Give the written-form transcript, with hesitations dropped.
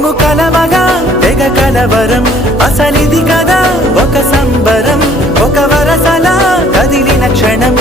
మేము కలవగా తెగ కలవరం అసలిది కదా ఒక సంబరం ఒక వరసలా కదిలిన క్షణం